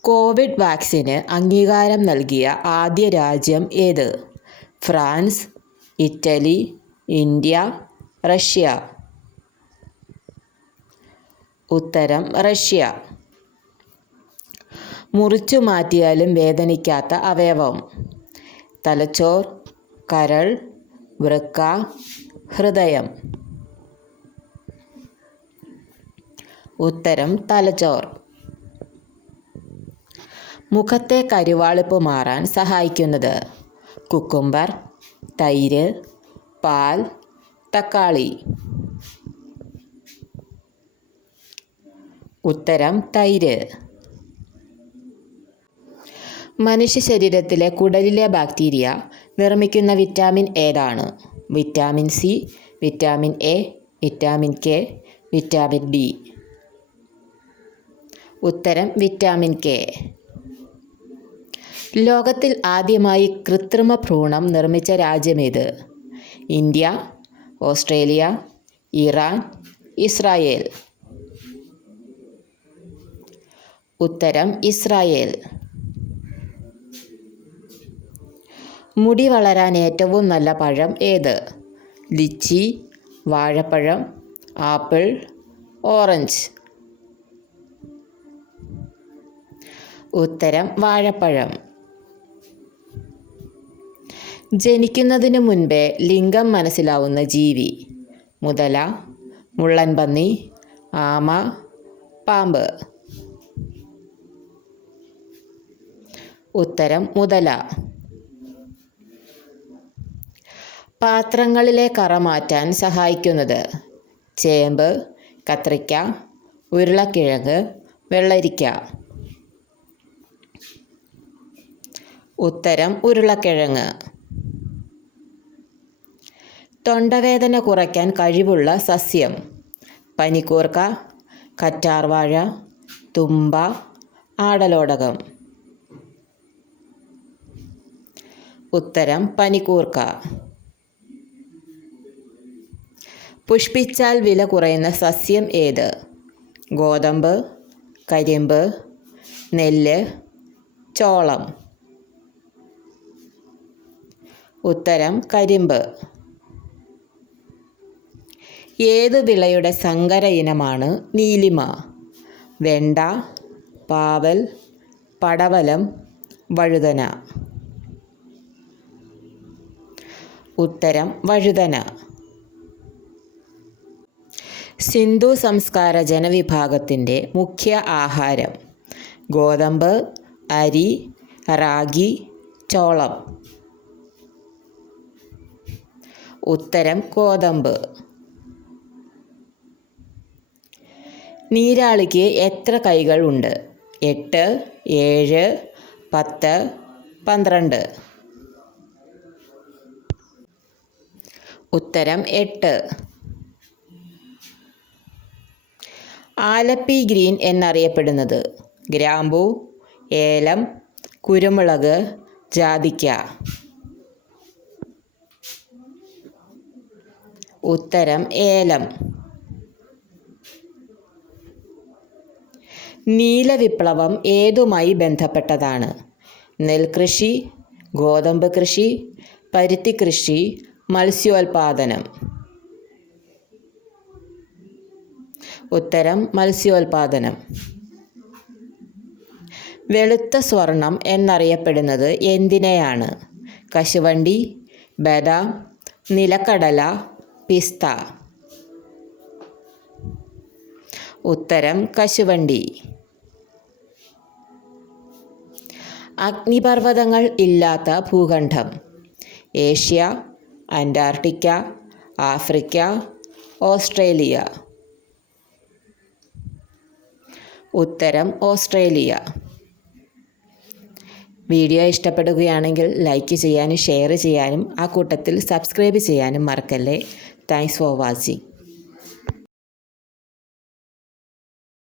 Covid വാക്സിന് അംഗീകാരം നൽകിയ ആദ്യ രാജ്യം ഏത്? France Italy India Russia. ഉത്തരം റഷ്യ. മുറിച്ചു മാറ്റിയാലും വേദനിക്കാത്ത അവയവം. തലച്ചോർ കരൾ വൃക്ക ഹൃദയം. ഉത്തരം തലച്ചോർ. മുഖത്തെ കരുവാളിപ്പ് മാറാൻ സഹായിക്കുന്നത്. കുക്കുംബർ തൈര് പാൽ തക്കാളി. ഉത്തരം തൈര്. മനുഷ്യ ശരീരത്തിലെ കുടലിലെ ബാക്ടീരിയ നിർമ്മിക്കുന്ന വിറ്റാമിൻ ഏതാണ്? Vitamin C vitamin A vitamin K vitamin D. ഉത്തരം വിറ്റാമിൻ കെ. ലോകത്തിൽ ആദ്യമായി കൃത്രിമ ഭ്രൂണം നിർമ്മിച്ച രാജ്യമേത്. India Australia Iran Israel. ഉത്തരം ഇസ്രായേൽ. മുടി വളരാൻ ഏറ്റവും നല്ല പഴം ഏത്? ലിച്ചി വാഴപ്പഴം ആപ്പിൾ ഓറഞ്ച്. ഉത്തരം വാഴപ്പഴം. ജനിക്കുന്നതിന് മുൻപേ ലിംഗം മനസ്സിലാവുന്ന ജീവി. മുതല മുള്ളൻ പന്നി ആമ പാമ്പ്. ഉത്തരം മുതല. പാത്രങ്ങളിലെ കറ മാറ്റാൻ സഹായിക്കുന്നത് ചേമ്പ് കത്രിക്ക ഉരുളക്കിഴങ്ങ് വെള്ളരിക്ക. ഉത്തരം ഉരുളക്കിഴങ്ങ്. തൊണ്ടവേദന കുറയ്ക്കാൻ കഴിവുള്ള സസ്യം. പനിക്കൂർക്ക കറ്റാർവാഴ തുമ്പ ആടലോടകം. ഉത്തരം പനിക്കൂർക്ക. പുഷ്പിച്ചാൽ വില കുറയുന്ന സസ്യം ഏത്? ഗോതമ്പ് കരിമ്പ് നെല്ല് ചോളം. ഉത്തരം കരിമ്പ്. ഏത് വിളയുടെ സങ്കര ഇനമാണ് നീലിമ? വെണ്ട പാവൽ പടവലം വഴുതന. ഉത്തരം വഴുതന. സിന്ധു സംസ്കാര ജനവിഭാഗത്തിന്റെ മുഖ്യ ആഹാരം ഗോതമ്പ് അരി റാഗി ചോളം. ഉത്തരം ഗോതമ്പ്. നീരാളിക്ക് എത്ര കൈകൾ ഉണ്ട് എട്ട് ഏഴ് പത്ത് പന്ത്രണ്ട്. ഉത്തരം എട്ട്. ആലപ്പി ഗ്രീൻ എന്നറിയപ്പെടുന്നത് ഗ്രാമ്പു ഏലം കുരുമുളക് ജാതിക്ക. ഉത്തരം ഏലം. നീലവിപ്ലവം ഏതുമായി ബന്ധപ്പെട്ടതാണ്? നെൽകൃഷി ഗോതമ്പ് കൃഷി പരുത്തി കൃഷി മത്സ്യോൽപാദനം. ഉത്തരം മത്സ്യോൽപാദനം. വെളുത്ത സ്വർണം എന്നറിയപ്പെടുന്നത് എന്തിനെയാണ്? കശുവണ്ടി ബദാം നിലക്കടല പിസ്ത. ഉത്തരം കശുവണ്ടി. അഗ്നിപർവതങ്ങൾ ഇല്ലാത്ത ഭൂഖണ്ഡം. Asia Antarctica Africa Australia. ഉത്തരം ഓസ്ട്രേലിയ. വീഡിയോ ഇഷ്ടപ്പെടുകയാണെങ്കിൽ ലൈക്ക് ചെയ്യാനും ഷെയർ ചെയ്യാനും ആ കൂട്ടത്തിൽ സബ്സ്ക്രൈബ് ചെയ്യാനും മറക്കല്ലേ. Thanks for watching.